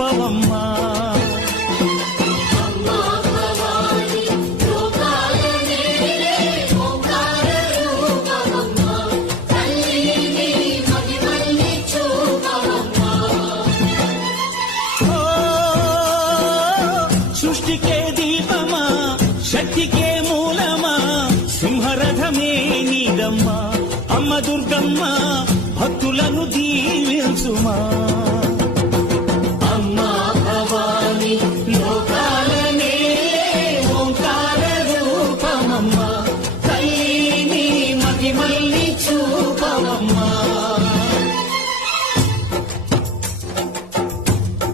చూపవమ్మా. సృష్టికే దీపమా, శక్తికే మూలమా, సింహరథమే నీదమ్మా. అమ్మ దుర్గమ్మ భక్తులను దీవించుమా.